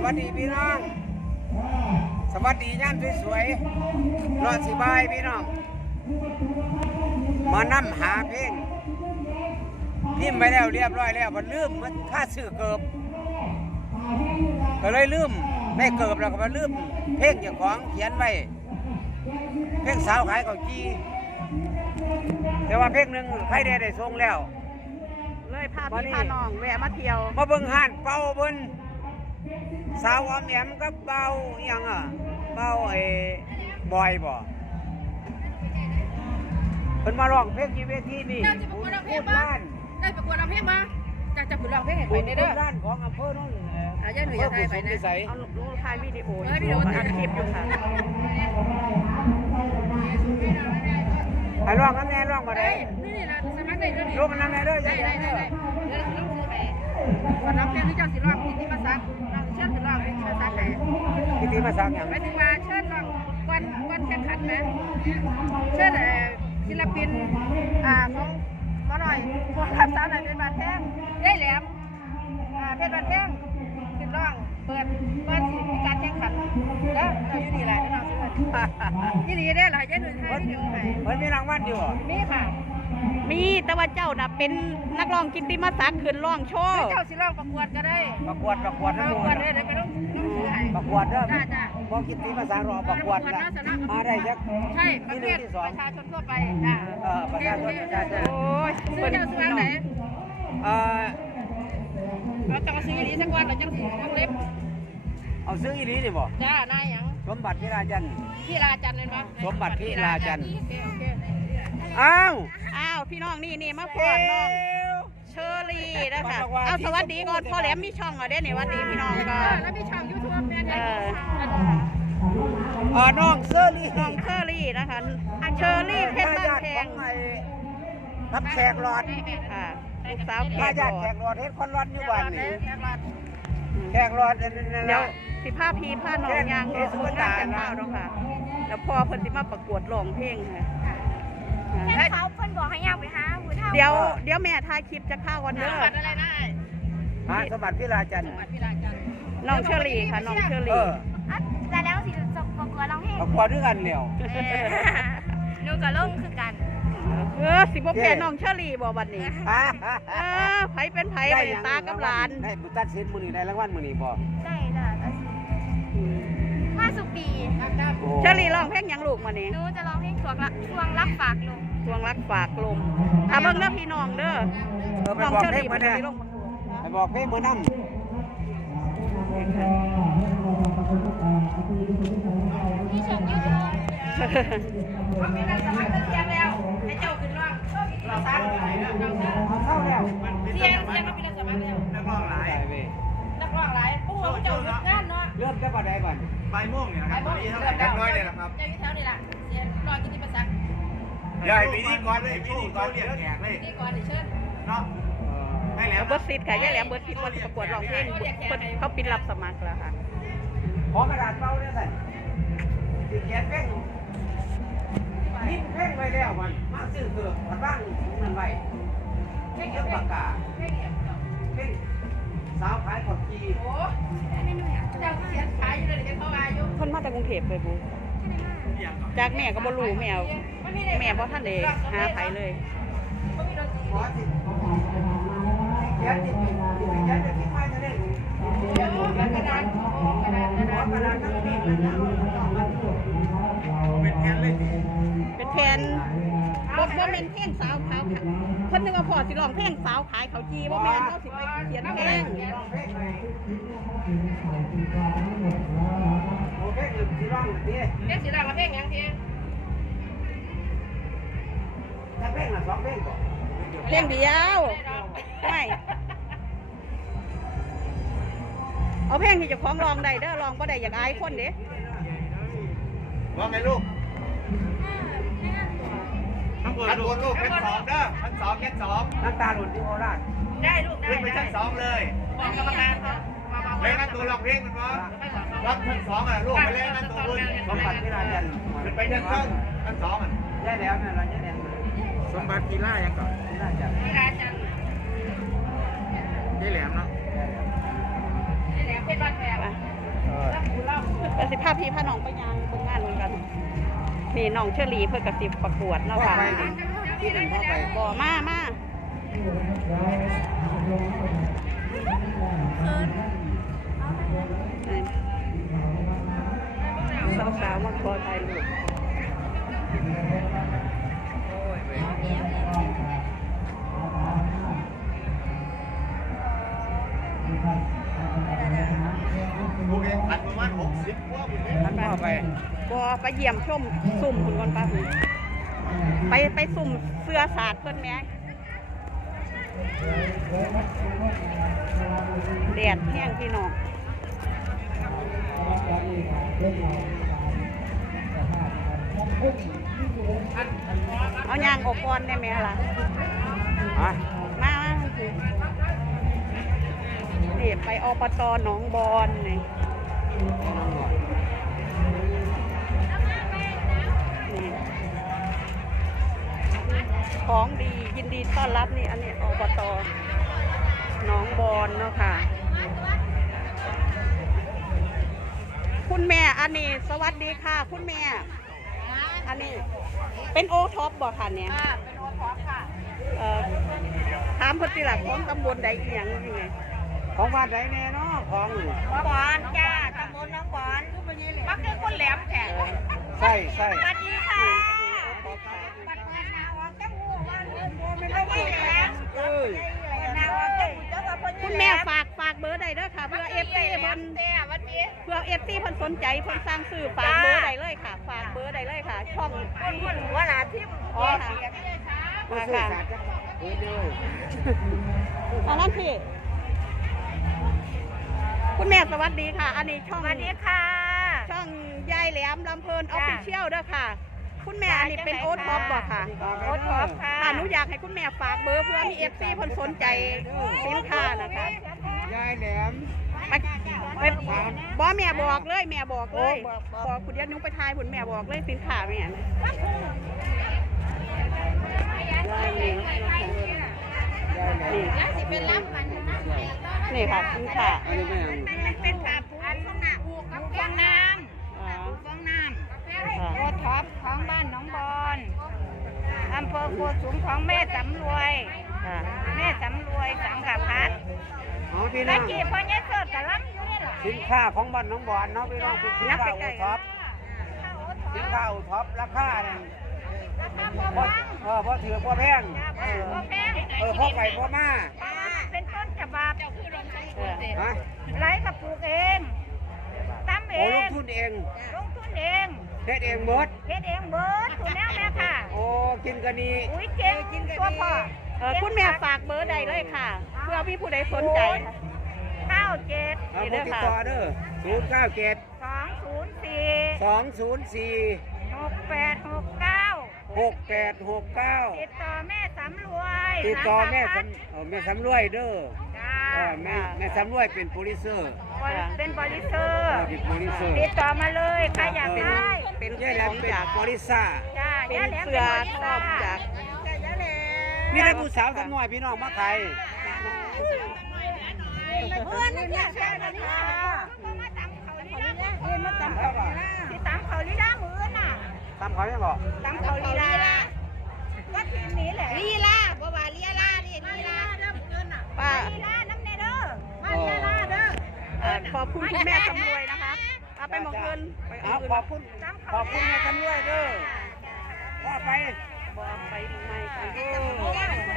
สวัสดีพี่น้อง สวัสดีย่ามสวยๆรอสิบายพี่น้อง มานำหาเพลงพิมพ์ไปแล้วเรียบร้อยแล้วมันลืมมันค่าซื้อเกิบก็เลยลืมได้เกิบแล้วก็มาลืมเพลงเจ้าของเขียนไว้เพลงสาวขายข้าวจีแต่ว่าเพลงหนึ่งใครได้ได้ส่งแล้ว เลยพาวันพี่นี้พาน้องแวะมาเที่ยว มาเบิ่งห่านเป่าเบิ่น สาวออมแอมกับเป่าอหยังอะเป่าไอ้บอยบ่เพิ่นมาร้องเพลงที่เวทีนี่เจ้าจะประกวดร้องเพลงบ้าบ้านได้ประกวดร้องเพลงมาจากจะฝึกร้องเพลงให้ไปบุญในเด้อด้านของอำเภอโน่นอะย่าหนูอย่าถ่ายไปนะใส่เอาลูกถ่ายวิดีโอเออวิดีโออัดคลิปอยู่ค่ะให้ร้องน้ำแน่ร้องมาได้นี่นี่นะสมัครได้ด้วยนี่ร้องน้ำแน่เด้อได้ได้ได้ได้เดี๋ยวสิลองซื้อให้วันรับเพลงที่เจ้าสิร้องที่ที่มาซัก พิธีมาสร้างหยังหมายถึงว่าเชิญร้องวันวันแข่งขันไหมเชิญเอ่อศิลปินอ่าของหมาหน่อยพวกรับสาวหน่อยเป็นบาดแท้งได้แหลมอ่าเพชรบาดแท้งขึ้นร้องเปิดเปิดสิมีการแข่งขันแล้วเราอยู่ดีหลายพี่น้องซื้อยี่ดีได้หลายย่าหนูให้วิดีโอให้เพิ่นมีรางวัลอยู่บ่มีค่ะ มีแต่ว่าเจ้าน่ะเป็นนักร้องกิตติมศักดิ์ขึ้นร้องโชหรือว์เจ้าสิร้องประกวดก็ได้ประกวดประกวดปทั้งระหมกวดดเลยเดี๋ยวไปลงลงซื้อให้ ประกวดเด้อจ้าจ้าบ่คิดที่ภาษารอประกวดนะมาได้จักใช่ประเภทประชาชนทั่วไปจ้าเออประชาชนประชาชนโอ้ยซื้อเจ้าซื้อไหนเอ่อเราจะมาซื้อดีสักวันเราจังสิต้องเล็บเอาซื้ออีหลีนี่บ่จ้านายหยังสมบัติพิราจันทร์ พี่ลาจันเลยมั้ยสมบัติพี่ลาจันทร์ โอเคโอเค อ้าวอ้าวพี่น้องนี่นี่มาพอดน้องเชอรี่นะคะเอาสวัสดีก่อนพ่อแหลมมีช่องเหรอเด้นี่สวัสดีพี่น้องเอก็อแล้วมีช่องยูทูบแม่นเออเอ่อน้องเซอร์ลี่น้องเชอรี่นะคะเชอรี่เพชรบ้านแพของงไอ้ทับแขกหลอดค่ะลูกสาวแขทากญาติหแขลอดกหลอดเฮ็ดคอนร้อนอยู่บ้านนี่แขกหลอดนั่นนั่นเดี๋ยวน่ะสิผ้าพีผ้าน้องยางเอ๊ะสุภาตาตากันเปล่าเนาะค่ะ แล้วพอเพิ่นสิมาประกวดร้องเพลงค่ะ แค่เขาเพิ่นบอกให้ย่างไปหาผู้เฒ่าเดี๋ยวเดี๋ยวแม่ถ่ายคลิปจะเข้าวันเด้อบัตรอะไรนะฮะสมบัติพิราจันทร์บัตรพี่ลาจันน้องเชอรี่ค่ะน้องเชอเอรี่ออะแต่แล้วสิจบประกวดร้องเพลงประกวดด้วยกันแล้ว หนูกับลุงคือกันเออสิบ่แพ้น้องเชอรี่บ่บัดนี้ฮะเออไผเป็นไผไปตากับหลานได้บุตัดสินมื้อนี้ได้รางวัลมื้อนี้บ่ได้จ้ะแต่มาสุปีโอ้เชอรี่ร้องเพลงหยังลูกมานี่หนูจะร้องเพลงทวงรักทวงรักฝากลุง ทวงรักฝากลมถ้าเบิ่งเด้อพี่น้องเด้อเออไปน้องบอกเชอเพลงรี่มามันแน่สิลงไปบอกเพลงมานํพี่ชมยูทูบเขามีนางสมัครเสียงแล้วให้เจ้าขึ้นร้องเราสร้างเราสร้างเอาเข้าแล้วเสียงเสียงเขามีนางสมัครแล้วนักร้องหลายเว้ยนักร้องหลายโอ้โหเจ้าหยุดงานเนาะเริ่มจะบ่ได้บัดใบายม่วงเนี่ยนะครับตอนนี้เท่าไหร่เรียบร้อยเลยนะครับเจ้าอยู่แถวนี่ล่ะเสียงรอกินที่ประสัก เดี๋ยวไอ้ปีนี้ก่อนเลยปีนี้ก่อนเรียกแขกเลยนี่ก่อนดิเชิญเนาะไม่แล้วเบิร์ดซิดค่ะยายแหลมเบิร์ดซิดวันประกวดร้องเพลงเพิ่นเขาปิดรับสมัครแล้วค่ะ ขอกระดาษเปล่าเนี่ยใส่สิเขียนเพลงนิดเพลงไว้แล้วมันมาซื้อเกือบมันบ้างนั่นไว้เพลงเกี่ยวกับปากกาไม่เกี่ยวเพลงสาวขายขอดจีโอ้เจ้าเขียนขายอยู่เลยเดี๋ยวเขาอายุเพิ่นมาจากกรุงเทพเลยบูจากแม่ก็บ่รู้แม่ แม่บ่ทันได้หาไผเลยขอสิเขียนสิเขียนจะคิดไม่จะได้รู้กระดาษกระดาษกระขอดาษกระดาษทั้งปีเลยนะเป็นแขนเลยเป็นแผนบ่บ่แม่นเพลงสาวขาวค่ะเพิ่นนึกว่าพ่อสิร้องเพลงสาวขายเขาวจีบ่แม่นเขาสิไปเขียนเพลงร้องเพลงไปโอเคคือที่ร้องดีเรียกสีดำมาเพลงยังทีถ้า เพลงละสองเพลงก่อนเพลงเดียวไม่เอาเพลงที่เจ้าของร้องได้เด้อร้องบ่ได้อยากอายคนเด้ว่าไงลูกทั้งบนลูกลูกเป็นสองเด้อชั้นสองชั้นสองน้ำตาหล่นที่โคราชได้ลูกได้ขึ้นไปชั้นสองเลยบอกกรรมการเขามามาเล่นกันตัวลองเพลงมันวะรับชั้นสองอะลูกไปเล่นกันตัวบุญสมบัติพิราจันทร์ขึ้นไปชั้นสองชั้นสองอะได้แล้วเนี่ยเราจะแดง สมบัติกีฬายังก่อนพิราจันทร์พิราจันได้แหลมเนาะได้แล้วนี่แหละเพชรบ้านแพงอะสิพาพี่พาน้องไปยางเบิ่งงานเหมือนกันนี่น้องเชอรี่เพื่อกระสิบประกวดเนาะพ่อค่ะไปที่นั่นพ่อไปบ่มามาสาวสาวๆมาขอถ่ายรูป 嗯ลูกเองอัดประมาณหกสิบกว่าบุญเนี่ยท่านพ่อไปบ่ไปเยี่ยมชมซุ่มคุณก่อนป้าคุณไปไปซุ่มเสื้อสาดเพิ่นแม่แดดแห้งพี่น้อง เอายางออกก่อนได้ไหมล่ะฮะมามานี่ไปอบตหนองบอนนี่นี่ของดียินดีต้อนรับนี่อันนี้อบตหนองบอนเนาะค่ะ คุณแม่อันนี้สวัสดีค่ะ คุณแม่ อันนี้เป็นโอท็อปบ่ค่ะเนี่ยค่ะเป็นโอท็อปค่ะเอ่อถามเพนติหลักของตำบลใดอีหยังยังไงของบ้านไหนแน่เนาะของน้องบอนจ้าตำบลน้องบอนมักคือคนแหลมแท้ใช่ใช่สวัสดีค่ะบัดมานาออกจังหูว่าเรื่องโมเป็นไม่ได้แหลมเออนาออกจังหูจังว่าเพิ่นคุณแม่ฝากฝากเบอร์ใดเด้อค่ะเพื่อเอฟซีเพิ่เพิ่นน เตี้ยวันนี้เพื่อเอฟซีเพิ่นสนใจเพิ่นสร้างสื่อฝากเบอร์ใดเลยค่ะ ฝากเบอร์ใดเลยค่ะ ช่องคนคนหัวหลาทิมอ๋อค่ะมามาซื้อค่ะสารจักเออเด้ออันนั้นพี่คุณแม่สวัสดีค่ะ อันนี้ช่องสวัสดีค่ะ ช่องยายแหลมลำเพลินออฟฟิเชียลเด้อค่ะ คุณแม่อันนี้เป็นจ้าโอ๊ตท็อปบ่ค่ะโอ๊ตท็อปค่ะค่ะหนูอยากให้คุณแม่ฝากเบอร์เพื่อมีเอฟซีเพิ่นสนใจสินค้านะคะยายแหลม ไปไปบอแม่บอกเลย แม่บอกเลย บอกคุณเดียวหนุไปทายผุนแม่บอกเลยสินค้าแม่นะได้นี่ยายแหลมนี่สิเป็นรับมันนี่ค่ะสินค้าอันนี้ไม่ยังมันเป็นขาปูอันข้างหน้าปูกับฟองน้อ่าำฟองน้ำค่ะโอท็อปของบ้านหนองบอนอำเภอโกสุมของแม่สำรวยค่ะแม่สำรวยสังกัพัด อ๋อพี่น้ตะองกี้พ่อเนี่ยเสิร์ฟกะลังอยู่นี่หรอสินค้าของบ้านน้องบอนเนาะพี่น้องเป็นสินค้าโอท็อปสินค้าโอท็อปราคาเนี่ยราคาพอพอฟังเออพอถือพอแพงเออพอแพงเออพอไปพอมาเป็นต้นฉบับเออฮะไร้กับปลูกเองตั้มเอโอ้ลงงทุนเองลงทุนเองเฮ็ดเองหมดเฮ็ดเองเบิร์ดคุณแม่แม่ค่ะ โอ้กินกันนี่อุ้ยเก่งตัวพ่อ เออคุณแม่ฝากเบอร์ใดเลยค่ะ เพื่อมีผู้ใดสนใจค่ะเก้าเจ็ดเอาพวกติดต่อเด้อศูนย์เก้าเจ็ดสองศูนย์สี่สองศูนย์สี่หกแปดหกเก้าหกแปดหกเก้าติดต่อแม่สำรวยติดต่อแม่สังสำเออแม่สำรวยเด้อจ้าเออแม่แม่สำรวยเป็นโปรดิวเซอร์เป็นบริเซอเอร์อเป็นโปรดิวเซอร์ติดต่อมาเลยใครอยากเป็นได้เป็นยายแหลขมองเป็นจากบริษัทจ้าเป็นย่าแหลมเสื้อชอบจาก มีแต่ผู้สาวทำน้อยพี่น้องมาขายเพื่อนนี่เนี่ยแช่กันค่ะมาตำเขาลีลาเรียนมาตำเขาลีลาที่ตำเขาลีลามือน่ะทำเขาไม่บอกตำเขาลีลาก็ทีมนี้แหละลีลาบ่ว่าลีลาดิลีลาเด้อเงินน่ะป้าลีลาน้ำเนเด้อมาลีลาเด้อเอ่อขอบคุณคุณแม่สำรวยนะคะเอาไปหมองเงินไปเอาเอาขอบคุณขอบคุณแม่สำรวยเด้อว่าไป บอกไปไม่ค่ะ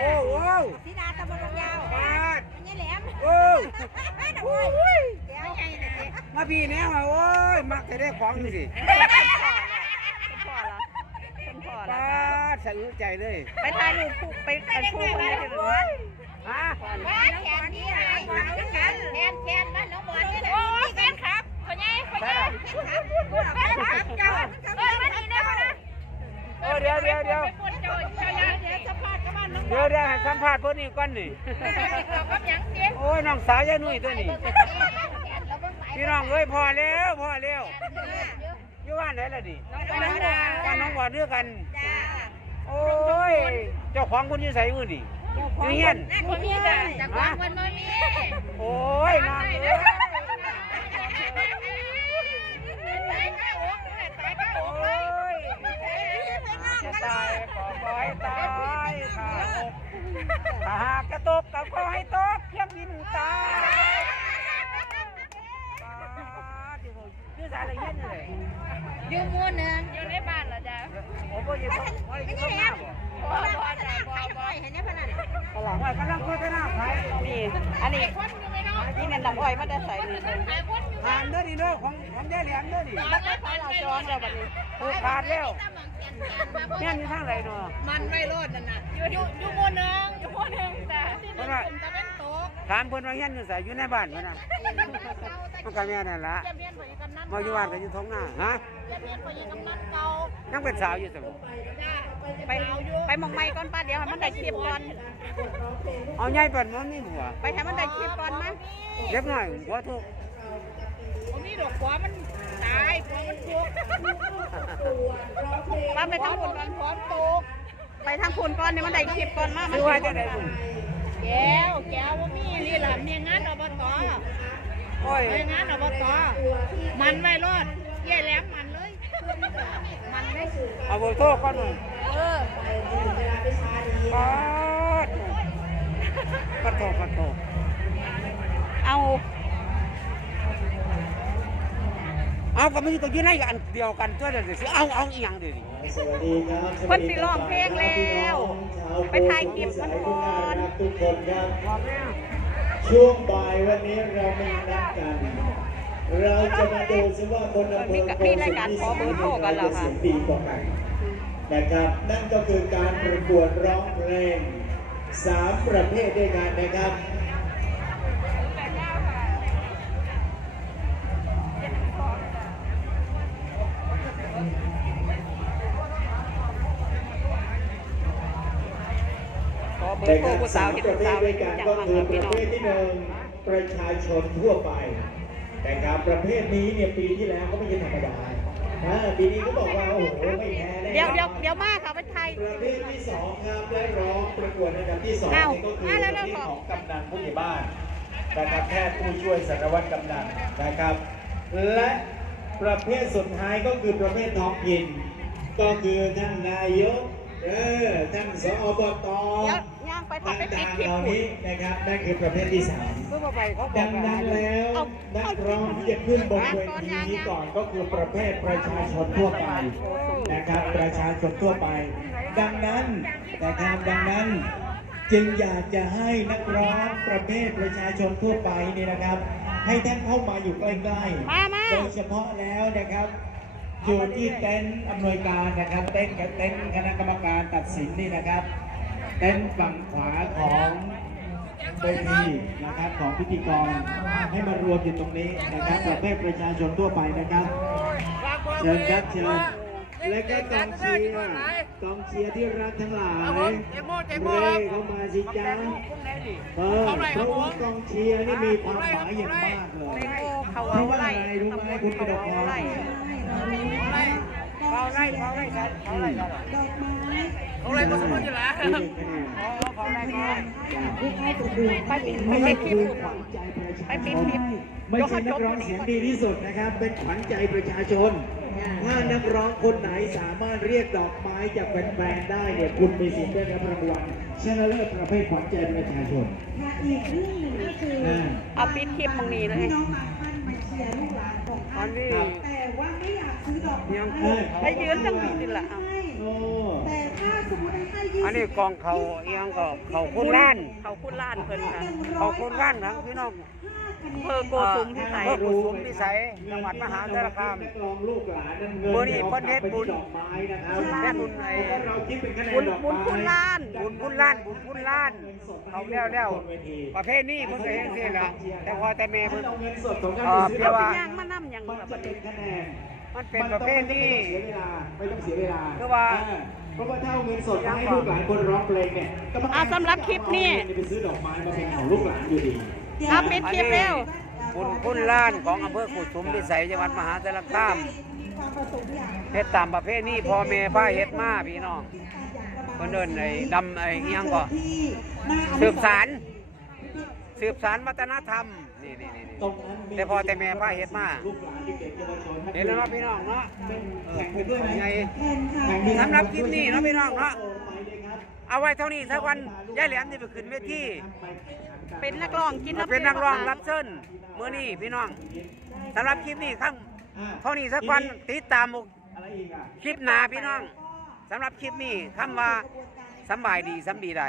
โอ้โหสีดาตะบนยาวปาดนี่แหลมโอ้โอ้ยมาพี่แนวอะโอ้ยมักจะได้ของดูสิพอละคุณพ่อปาละดสะอื้นใจเลย ไปถ่ายรูปคู่ไปไปคู่คนนี้กันเลยฮะบ้าแขนนี่ไรเขนแขนแขนบ้านน้องบอลนี่แหละโอ้แขนครับคนนี้คนนี้แขนครับเจ้าเอ้ยมันนี่นะคนนะเออเดี๋ยวเดี๋ยวเดี๋ยวเจ้าเจ้าเดี๋ยวสัมภาษณ์กับบ้านน้องเดี๋ยวเดี๋ยวให้สัมภาษณ์พิ่นนี่ก่อนนี่เราก็ยังเสียงโอ้ยน้องสาวยานุ่ยตัวนี้พี่น้องเอ้ยพอแล้วพอแล้วอยู่บ้านไหนล่ะดิบ้านน้องบอดเด้องกันโอ้ยเจ้าของคุณยู่ไสมื้อนี่อยู่เฮียนคนนี้จ้ะจากวันวันนี้โอ้ยน้องเอ้ย ตายขอขอใตายขากหากกระตกก็ขอให้ตกเครื่งบินตายยืดสายอะไรเงี้เลยยืมมูนนึงอยู่ในบ้านเหรอจ๊ะโอ้โหยืมไม่ใช่แอมพลังโฆษณาขายอยเห็นไหมพนันพลังอ้อยกำลังโฆษณาขายนี่อันนี้นี่เนี่น้ำอ้อยมัได้ใส่เลยทานเด้อดีเด้อของของยายเหลียงเด้อดีแล้วก็ไปเราจอนเราแบบนี้ เออขาดแล้วแม่นอยู่ทางไหนเนาะมันไม่รอดนั่นน่ะอยู่อยู่อยู่หมู่หนึงอยู่หมู่หนึงจ้ะที่เพนึราะงว่ากลุ่มตะเวนตกถามเพิ่นว่าเฮียนอยู่ไสอยู่ในบ้านเพิ่นน่ะมันก็แม่นั่นล่ะเยี่ยมเยียนพออยู่กำนันมาอยู่บ้านก็อยู่ท้องนาฮะเยี่ยมเยียนพออยู่กำนันเก่ายังเป็นสาวอยู่ซั่นไปไปหมองไม้ก่อนป้าเดี๋ยวให้มันได้คลิปก่อน เอาใหญ่ปานมันมีหัวไปให้มันได้คลิปก่อนมั้ยเล็กน้อยหัวทุก ผมมีดอกหัวมัน ตายหัวมันทุกป้าไปทางพุ่นก่อนพร้อมตกไปทางพุ่นก่อนเนี่ยมันได้คลิปก่อนมามันคือว่าจังได๋บุญแก้วแก้วว่ามีนี่ล่ะมีงานอบตโอ้ยไปงานอบตมันไม่รอดเย่แหลมมันเลย มันไม่เอาเบอร์โทรก่อนหน่อยเออปัดปัดโทรปัดโทรเอา เอาก็มันก็อยู่ในอันเดียวกันตัวเดียวสิเอาเอาอีหยังเดี๋ยวนี้สวัสดีครับคนสิร้องเพลงแล้ว ไปถ่ายคลิปมันก่อนทุกคนครับบอกแม่ช่วงบ่ายวันนี้เรามีนัดกัน เราจะมาดูซิว่าคนอำเภมีอกับมีรายการขอเบอร์โทรกันเหรอคะเสียงดีกว่ากันนะครับนั่นก็คือการประกวดร้องเพลงสามประเภทด้วยกันนะครับ เบอในร์โทรการผู้สาสาวมที่ปผู้ระเภสาทวด้วยที่กันจังก็มาคือกับปพี่ระน้อเภงทที่หนึ่งประชาชนทั่วไปนะครับประเภทนี้เนี่ยปีที่แล้วก็ไม่ใช่ธรรมดาอ่าปีนี้เขาบอกว่าโอ้โหไม่แพ้แน่เดี๋ยวเดี๋ยวเดี๋ยวมาค่ะไปไทยประเภทที่สองครับและร้องประกวดอันดับที่สองอ้าวนี่ก็คือมาปแล้ระวเภทๆของกำนันผู้ใหญ่บ้านนะครับแพทย์ผู้ช่วยสารวัตรกำนันนะครับ และประเภทสุดท้ายก็คือประเภทท้องถิ่นก็คือท่านนายกเออท่านสอบต เดี๋ยวย่างไปทำไปปิดต่างคลิๆปเหล่าคุนี้นะครับนั่นคือประเภทที่สามเพื่อมาไปเขาบอดักงว่านั้นแล้วเอานักร้องที่จะขึ้นบนเวทีนี้ก่อนก็คือประเภทประชาชนทั่วไปนะครับ ประชาชนทั่วไป ดังนั้นนะครับดังนั้น จึงอยากจะให้นักร้องประเภทประชาชนทั่วไปนี่นะครับ ให้ท่านเข้ามาอยู่ใกล้ๆมามาโดยเฉพาะแล้วนะครับ อยู่ที่เต็นท์อำนวยการนะครับเต็นท์กับเต็นท์คณะกรรมการตัดสินนี่นะครับ เต็นท์ฝั่งขวาของเวทีนะครับของพิธีกรให้มารวมอยู่ตรงนี้นะครับประเภทประชาชนทั่วไปนะครับเชิญครับเชิญและก็กองเชียร์กองเชียร์ที่รักทั้งหลายเร่เข้ามาสิจ้าเออเพราะว่ากองเชียร์นี่มีความหมายอย่างมากเลยเขาเพเอาราะว่าไรอะไรรู้ไหมคุณกระดกพรไรเขาไล่เขาไล่ครับเขาไล่เขาไล่ เขาเลยมาสมมติอยู่แล้วอ๋อเขาไล่เขาไล่ไปปิดไม่ไปใช่ปิดคลิปประชาไปปิดทิปไม่ใช่นักร้องเสียงดีที่สุดนะครับ เป็นขวัญใจประชาชน ถ้านักร้องคนไหนสามารถเรียกดอกไม้จากแฟนๆได้เนี่ยคุณมีสิทธิ์ได้รับรางวัลชนะเลิศประเภทขวัญใจประชาชนอีกเรื่องหนึ่งก็คืออ่าเอาปิดคลิปตรงนี้เลยพี่น้องบาท่านมาเชียร์ลูกหลานของท่านแต่ว่าไม่อยากซื้อดอกไม้ไปยืนตรงนี้นี่แหละ แต่ถ้าสมมติให้ยี่สิบอันนี้กองเขาเอียงก็เขาคุณล้านเขาคุณล้านเพิ่นค่ะเขาคุณล้านทั้งพี่น้องอำเภอโกสุมพิสัยเพื่อกุศลพิสัยจังหวัดมหาสารคามนักร้องลูกหลานนั่นเงินบุญนี่เพิ่นเฮ็ดบุญดอกไม้นะครับเฮ็ดบุญไอ้เพราะว่าเราคิดเป็นคะแนนบุญดอกบุญไม้คุณล้าน บุญคุณล้าน บุญคุณล้าน เขาแล้วแล้วประเภทนี้เพิ่นก็เห็นสิล่ะแต่พอแต่แม่ให้เพิ่นเอาเงินสดของท่านอ่าไปซื้อเพื่อว่าย่างมานํหยังมันล่ะจะบัดเป็นี้นคะแนน มันเป็นประเภทนี้ไม่ต้องเสียเวลาคือว่าเออเพราะว่าถ้าเอาเงินสดมาให้ลูกหลานคนร้องเพลงเนี่ยกรรมการอ่าสำหรับคลิปนี้เอาเงิไปซื้อดอกไม้มาเป็นของลูกหลานอยู่ดีเอาปิดคลิปแล้วบุญคุณล้านของอำเภอกุสุมพิสัยจังหวัดมหาสารคามมีความประสงค์อยากเฮ็ดตามประเภทนี้พ่อแม่พาเฮ็ดมาพี่น้องเพิ่นเดินไอ้ดำไอ้อิหยังก็ที่หน้าสืบสาร สืบสารวัฒนธรรมนี่นี่นี่นี่ตรงนั้นมีแต่พอแต่แม่พาเฮ็ดมาลูกหลานเด็กๆเยาวชนเห็นแล้วเนาะพี่น้องเนาะเป็นเออแข่งไปด้วยไหมไงแทนค่ะแข่งด้วยสำหรับคลิปนี้เนาะพี่น้องเนาะโอ้ไปเลยครับเอาไว้เท่านี้สักวันยายแหลมสิไปขึ้นเวทีเป็นนักร้องกินเป็นนักร้องรับเชิญมื้อนี้พี่น้องสำหรับคลิปนี้ข้างอะเท่านี้สักวันติดตามอะไรอีกอะคลิปหน้าพี่น้องสำหรับคลิปนี้คำว่าสำบายดีสำดีใด